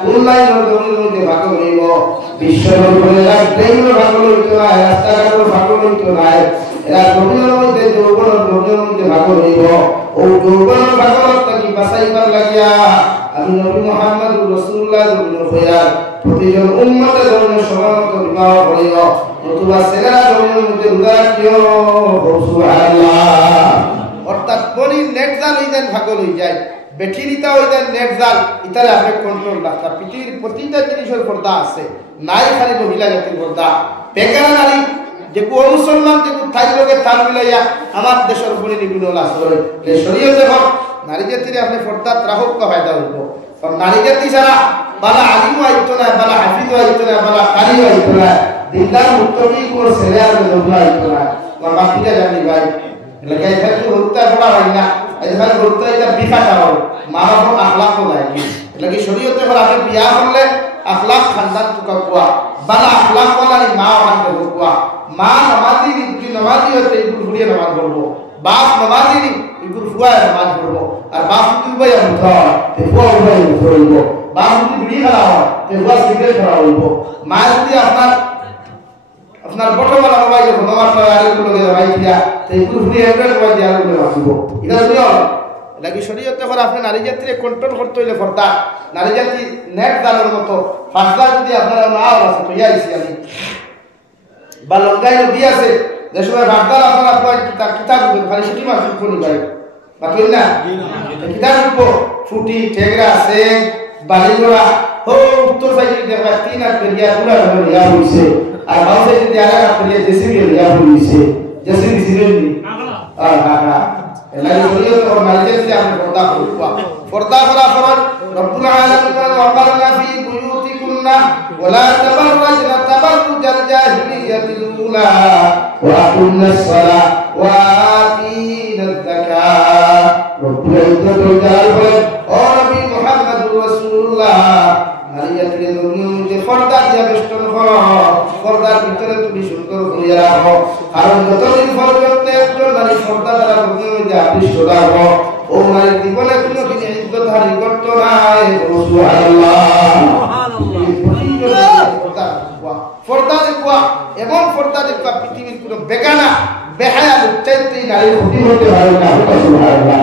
online জমির মধ্যে ভাগ হইব বিশ্বের উপরে ট্রেনের ভাগ হইতো না রাস্তাঘাটের ভাগ হইতো না এরা জমির মধ্যে যৌবনের জমির মধ্যে ভাগ হইব ও যৌবনের ভাগত কি বাঁচাইবার লাগিয়া আমি নবী মুহাম্মদ রাসূলুল্লাহ জমির হইয়া প্রতিজন উম্মতের জন্য সমানত বিবাহ করিব নতুবা ছেলেরা জমির মধ্যে উদার কিও সুবহানাল্লাহ অর্থাৎ বনি নেটজাল হইতেন ভাগ হই যায় বেঠিরিতা হইতেন নেটজাল ইতারে আপনি কন্ট্রোল রাখা পৃথিবীর প্রতিটা জিনিসের পর্দা আছে নাই খালি মহিলা জাতির পর্দা বেকার নারী যে কোন মুসলমান যে থাই লোকে তাল মিলাইয়া আমার দেশের উপরে নিবিনল আসলে শরীয়তে হক নারী জাতির আপনি পর্দা রাখক ফায়দা হইব কারণ নারী জাতি ছাড়া বালা আলিম আইতো না বালা হাফিজ আইতো না বালা কারি আইতো না দিনদার মুত্তাকি কোন ছেলে আর লোকলা আইতো না আমার বাকিটা জানি ভাই লাগে এখানে হত্যা করা হয় না এখানে হত্যা এটা বিফাটা হয় মা বাবার আখলাক নাই লাগে শরীয়তে হল আপনি বিয়া করলে আখলাক খানদান টুকা কোয়া বালা আখলাক ওয়ালা মা ওয়াকে কোয়া মা নামাজি কি নামাজি হতে ইগুর ঘুরিয়ে নামাজ পড়বো বাপ নামাজি নি ইগুর ফুয়ায় নামাজ পড়বো আর বাপ যদি উভয় মুথা তে ফুয়া উভয় মুথা বাপ যদি বিড়ি খাওয়া হয় তে ফুয়া সিগারেট খাওয়া হইব মা যদি আপনার বটমালা মোবাইল নামাজ পড়া আর এগুলো ভাই দিয়া তে ইগুর ঘুরিয়ে এন্ড্রয়েড মোবাইল দিয়া এগুলো আসিব এটা শুনিও লাগি শরীয়তে করে আপনি নারী জাতিকে কন্ট্রোল করতে হইলে পর্দা নারী জাতি নেট জালের মতো ফাঁসদা যদি আপনারা না আছে তো ইয়াইছি আমি বা লঙ্গাইল দিয়ে আছে যে সময় ফাঁসদার আপনার কিতাব খালি সিটি মাছ কোনি ভাই বা কই না কিতাব উঠবো ফুটি ঠেগরা সেং বালিগোড়া হো উত্তর সাইডে দেখবা 3 আর পেরিয়া পুরা ইয়া হইছে আর বাম সাইডে দিয়ে আর পেরিয়া জেসিবি ইয়া হইছে জেসিবি সিরিয়ালি হ্যাঁ এলাহি শরীয়ত और মালিকের যে আমরা পর্দা করা ফরজ রব্বুল আলামিন ওয়াকারনা ফি বুয়ুতিকুন্না ওয়ালা তাবাররাজনা তাবাররুজাল জাহিলিয়াতিল উলা ওয়া আকিমনাস সালাহ ওয়া আতিনাজ যাকাত রব্বুল ইজ্জতুল জালাল বলেন ও নবী মুহাম্মদুর রাসূলুল্লাহ নারীদের জন্য পর্দা দিয়া বেষ্টন করো পর্দার ভিতরে তুমি সুন্দর হইয়া রাখো কারণ যতদিন পর্যন্ত একজন নারী পর্দা দ্বারা মধ্যে আবিষ্ট রাখো ও নারীর জীবনে কোনো দিন ইজ্জত হানি করতো না পর্দা দেখুয়া এমন পর্দা দেখুয়া পৃথিবীর কোনো বেগানা বেহায়া চাইতে নারীর ক্ষতি হতে পারে না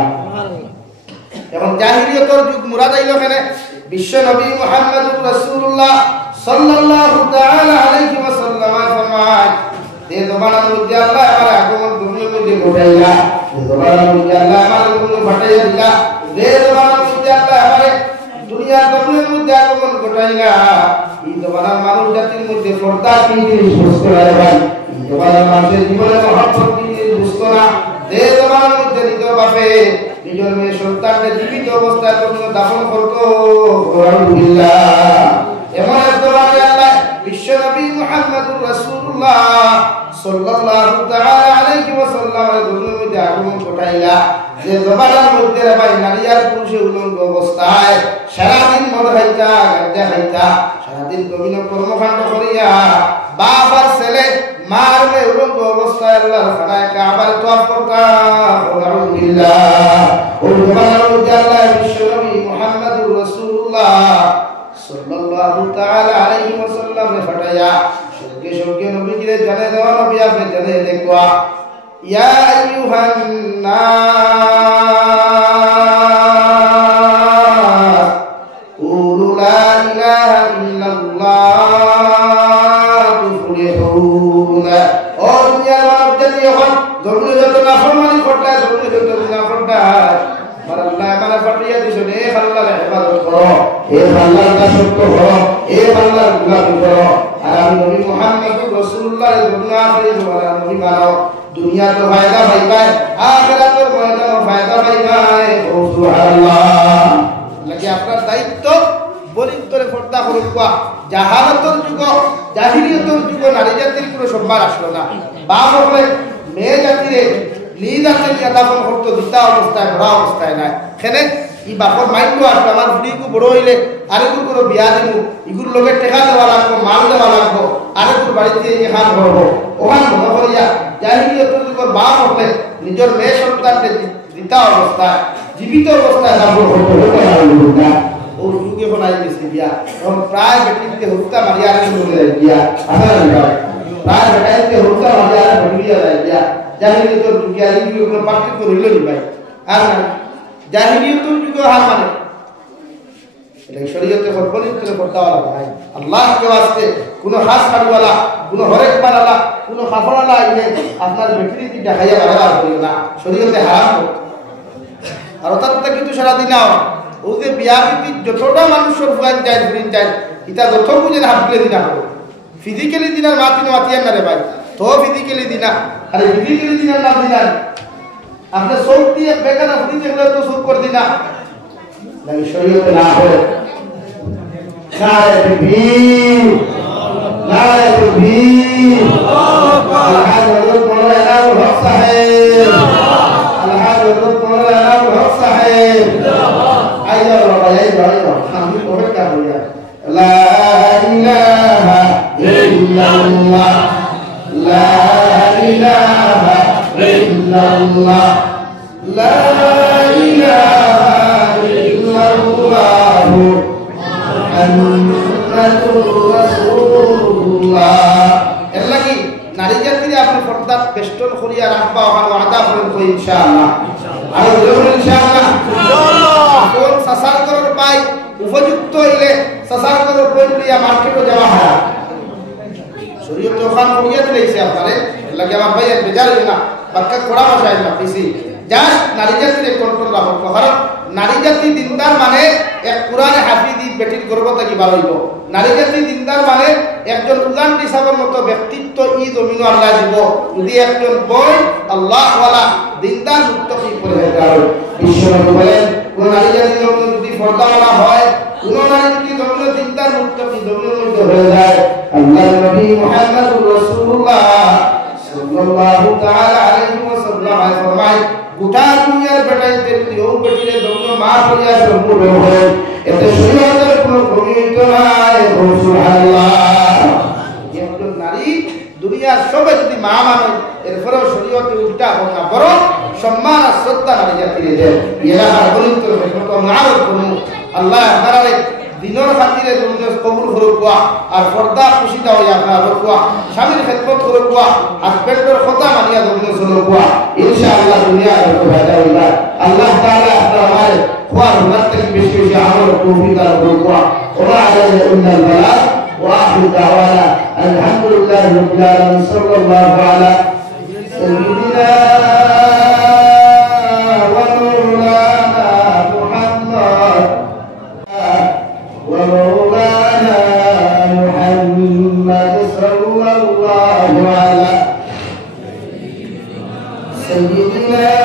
এবং জাহিলিয়তের যুগ মুরাদ আইল এখানে বিশ্ব নবী মুহাম্মদুর রাসূলুল্লাহ সাল্লাল্লাহু তাআলা আলাইহি ওয়াসাল্লাম ফরমায় যে জমানার মধ্যে আল্লাহ আমার আগমন দুনিয়ার মধ্যে ঘটাইলা যে জমানার মধ্যে আল্লাহ আমার আগমন ঘটাইয়া দিলা যে জমানার মধ্যে আল্লাহ আমার দুনিয়ার দুনিয়ার মধ্যে আগমন ঘটাইলা এই জমানার মানুষ জাতির মধ্যে পর্দা কি জিনিস বুঝতে পারে ভাই এই জমানার মানুষের জীবনে মহব্বত কি জিনিস বুঝতো না যে জমানার মধ্যে নিজ বাপে নিজের মেয়ে সন্তানকে জীবিত অবস্থায় তখন দাফন করতো আলহামদুলিল্লাহ এমন এক জমানায় আল্লাহ বিশ্ব নবী মুহাম্মদুর রাসূলুল্লাহ সাল্লাল্লাহু তাআলা আলাইহি ওয়াসাল্লামের দুনিয়াতে আগমন ঘটাইলা যে জমানার মধ্যে ভাই নারী আর পুরুষের উলঙ্গ অবস্থায় সারা দিন মদ খাইতা গাঁজা খাইতা সারা দিন বিভিন্ন কর্মকাণ্ড করিয়া বাপ আর ছেলে মার মে উলঙ্গ অবস্থায় আল্লাহর খানায় কাবার তওয়াফ করতা আলহামদুলিল্লাহ ও জমানার মধ্যে আল্লাহ বিশ্ব নবী মুহাম্মদুর রাসূলুল্লাহ সাল্লাল্লাহু তাআলা আলাইহি ওয়াসাল্লাম ফাটায়া সঙ্গে নবীজিরে জানে দেওয়া নবী আপনি জানে দেখবা ইয়া আইয়ুহান নাস কুলু লা ইলাহা ইল্লাল্লাহ তুফলিহুন ও দুনিয়ার মানব জাতি এখন জমিনে যত নাফরমানি করতে জমিনে যত গুনাহ করতে আমার আল্লাহ মানে ফাটিয়া দিছো রে আল্লাহর ইবাদত করো এ আল্লাহর কাছে করো এ আল্লাহর গুলামি করো আর আমি নবী মুহাম্মদুর রাসূলুল্লাহ দুনিয়া করে জমানা নবী মানো দুনিয়া তো ফায়দা পাইবা আখিরাতের ফায়দা পাইবা সুবহানাল্লাহ লাগে আপনার দায়িত্ব বলিন্তরে পর্দা করুন কোয়া জাহালাতের যুগ জাহিলিয়তের যুগ নারী জাতির কোনো সম্মান আসলো না বাপ হলে মেয়ে জাতিরে নিজাতে দাফন করতো দুটা অবস্থায় বড় অবস্থায় নাই এখানে ই বাপর মাইন্ড আসলো আমার বুড়িকে বড় হইলে আরেকুর কোনো বিয়া দিব ইগুর লোকের টেকা দেওয়া লাগবো মাল দেওয়া লাগবো আরেকুর বাড়িতে এখান করবো ওখান মনে করিয়া জাহিলিয়তের যুগের বাপ হলে নিজের মেয়ে সন্তানকে দিতা অবস্থায় জীবিত অবস্থায় দাফন করতো ও যুগে বলাই গেছে দিয়া এবং প্রায় বেটিতে হত্যা মারিয়া চলে যায় দিয়া প্রায় বেটাইতে হত্যা মারিয়া ভরিয়া যায় দিয়া জাহিলিয়তের যুগে আর যুগে কোনো পার্থক্য রইল নি ভাই আর না জাহিলিয়তের যুগে হার মানে এটা শরীয়তে পবিত্র পর্দাওয়ালা ভাই আল্লাহকে ওয়াস্তে কোনো হাস কাটওয়ালা কোনো হরেক বানালা কোনো খাফড়ালা আইলে আপনার বেটিতে দেখাইয়া বাড়াবার করিও না শরীয়তে হারাম আর অর্থাৎ কিন্তু সারা দিন ও যে বিয়া প্রীতি যতটা মানুষের ফুয়ান যায় ঘুরিন যায় এটা যত বুঝে হাত তুলে দিনা হবে ফিজিক্যালি দিনার মাতিনো মাতিয়ান না রে ভাই তো ফিজিক্যালি দিনা আরে ফিজিক্যালি দিনার নাম দিনা আপনি সব দিয়ে বেকার আপনি যেগুলো তো সব করে দিনা লাগে শরীয়তে না হয় নারে তকবীর নারে তকবীর আল্লাহ হযরত মাওলানা হক সাহেব আল্লাহ হযরত মাওলানা হক সাহেব আইয়া আইয়া আমি কোহে কা হইয়া লা ইলাহা ইল্লাল্লাহ লা ইলাহা ইল্লাল্লাহ লা ইলাহা ইল্লাল্লাহ মুহাম্মাদুর রাসূলুল্লাহ এর লাগি নারী জাতিরে আপনি পর্দা বেষ্টন করিয়া রাখবা ওয়াদা করেন তো ইনশাআল্লাহ আর বলুন ইনশাআল্লাহ কোন সাসার করার পাই উপযুক্ত হইলে সাসার করার পয়লিয়া মার্কেটে যাওয়া হয় শরীয়ত ওখান করিয়া দিলেছে আপনারে লাগে আমার ভাই বেজার না বাক্কা কোড়া ভাষায় না পিসি জাস্ট নারী জাতিরে কন্ট্রোল রাখো কারণ নারী জাতি দিনদার মানে এক কোরআনে হাফিজি বেটির গর্বতা কি ভালো হইব নারী জাতি দিনদার মানে একজন উলান হিসাবের মতো ব্যক্তিত্ব ই জমিন আল্লাহ দিব যদি একজন বই আল্লাহ ওয়ালা দিনদার মুত্তাকি পরহেজগার বিশ্বনবী বলেন কোন নারী জাতি যদি পর্দাওয়ালা হয় কোন নারী যদি জমিন দিনদার মুত্তাকি জমিনের মধ্যে হয়ে যায় আল্লাহর নবী মুহাম্মদুর রাসূলুল্লাহ সাল্লাল্লাহু তাআলা আলাইহি ওয়াসাল্লাম ফরমায় গোটা দুনিয়ার বেটাইতে কেউ বেটিরে জন্য মা হইয়া সম্পূর্ণ হয় এতে শরীয়তের কোনো কমি হইতো না সুবহানাল্লাহ একজন নারী দুনিয়ার সবে যদি মা মানে এরপরেও শরীয়তে উল্টা হোক না বরং সম্মান আর শ্রদ্ধা নারী জাতিরে দেন এরা আর বলিত মতো মারো কোনো আল্লাহ আপনারা দিনের খাতিরে জমিনে কবুল করুক আর পর্দা খুশিটা হইয়া আপনার রকুয়া স্বামীর খেদমত করুক হাজবেন্ডের কথা মানিয়া জমিনে চলুক ইনশাআল্লাহ দুনিয়া আর ফায়দা হইবা আল্লাহ তাআলা আপনার খোয়ার হুনার থেকে বেশি বেশি আমল তৌফিক দান করুক ওয়া আলাইহি উন্নাল বালাগ ওয়া আখির দাওয়ানা আলহামদুলিল্লাহি রাব্বিল আলামিন সাল্লাল্লাহু আলা সাইয়্যিদিনা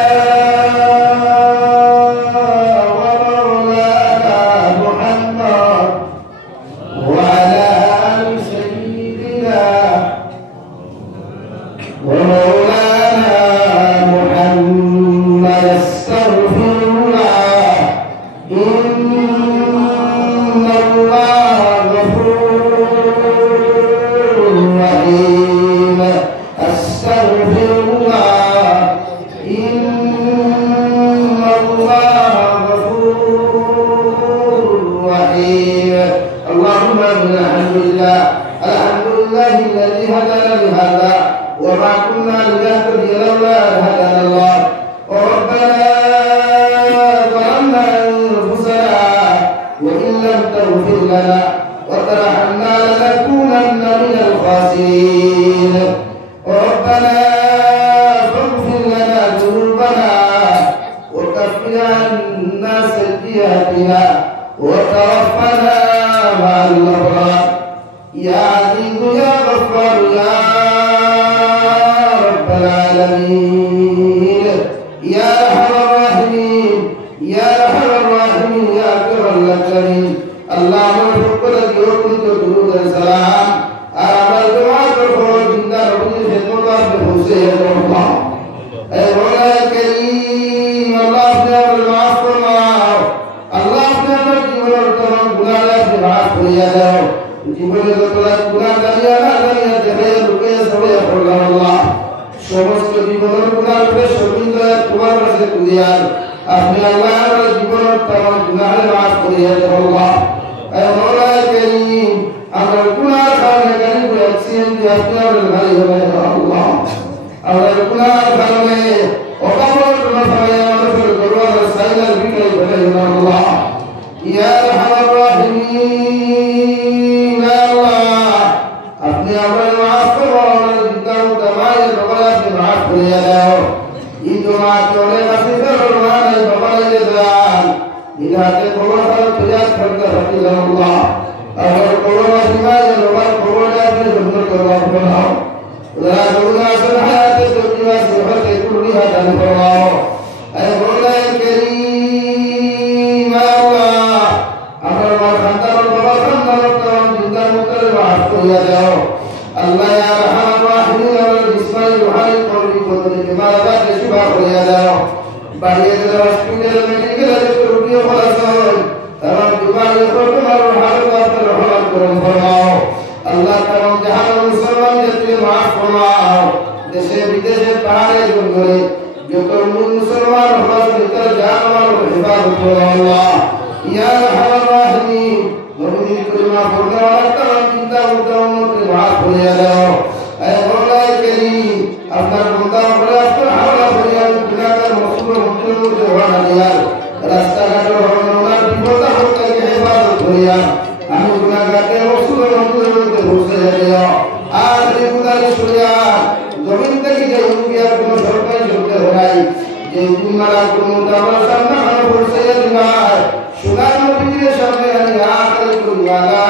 সমস্ত জীবনের গুণার উপরে শরীর তোমার কাছে তুলিয়ার আপনি আল্লাহ আমার জীবনের तमाम গুনাহ মাফ করিয়া দেন আল্লাহ আয় মাওলা কারীম আমার গুনাহ কারণে কারীম অ্যাক্সিডেন্ট আপনি আমার ভাই হবে আল্লাহ আমার গুনাহ কারণে অকামত মাফায়া আমাদের দরবার সাইলার ভিতরে বলে আল্লাহ ইয়া আরহামার রাহিমিন আল্লাহ আপনি আমার মাফ করুন জিন্দা মুতামায়ের বাবা আপনি মাফ করিয়া দাও এই দোয়া চলে কাছে ফেরমান এই বাবা লে দান ইনাতে বড় বড় ফিরাত করতে রাখিল আল্লাহ আর বড় মাসিমায় বাবা বড় আপনি জন্য করবা ফরমাও ওরা দুনিয়া আসল হায়াতে দুনিয়া সুহতে কুলিহা দান ফরমাও আয় বড় করিম আল্লাহ আমার মা সন্তান বাবা সন্তান তমাম জিন্দা মুতারে মাফ করিয়া দাও আল্লাহ ইয়া আরহামার রাহিমিন আর ইসমাইল রুহানি কবরি কবরি মারাদাত শিফা করিয়া দাও বাড়িয়ে দাও হসপিটাল মেডিকেল রুগী খলাসন तमाम बीमारी को तुम्हारे हालत पर रहमत करम फरमाओ अल्लाह तमाम जहां मुसलमान जितने माफ फरमाओ देशे विदेशे पहाड़े जंगले जो तो मुसलमान हमारे भीतर जान वालों को हिफाजत करो अल्लाह या अरहमर राहिमीन मुमिन कलिमा पढ़ने वाला तमाम चिंता मुद्दाओं को माफ करिया दाओ ऐ मौला करीम अपना बंदा बड़ा अपना हवाला करिया गुनाहगार मसूल मुस्लिमों से वाला दिया रास्ता घाट होना বিপদা হতে হেফাজত করিয়া আমি গুনাহগারকে রসুল রহমতের মধ্যে বসে দিও আর গুনাহগার করিয়া জমিন থেকে যে উকিয়া কোন সরকারি করতে হয় যে গুনাহগার কোন দাবার সামনে আমি বসে দিবা সুনাম নবীর সামনে আমি আখির করিয়া লা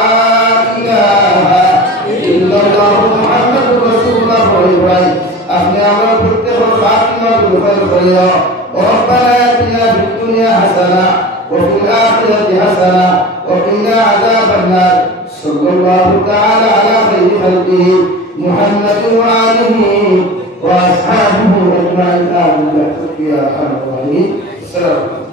ইলাহা ইল্লাল্লাহ মুহাম্মাদুর রাসূলুল্লাহ পড়াই আপনি আমার প্রত্যেক ফাতিমা গুফর করিও ربنا آتنا في الدنيا حسنة وفي الآخرة حسنة وقنا عذاب النار صلى الله تعالى على خير خلقه محمد وآله وأصحابه أجمعين آمين يا أرحم الراحمين السلام عليكم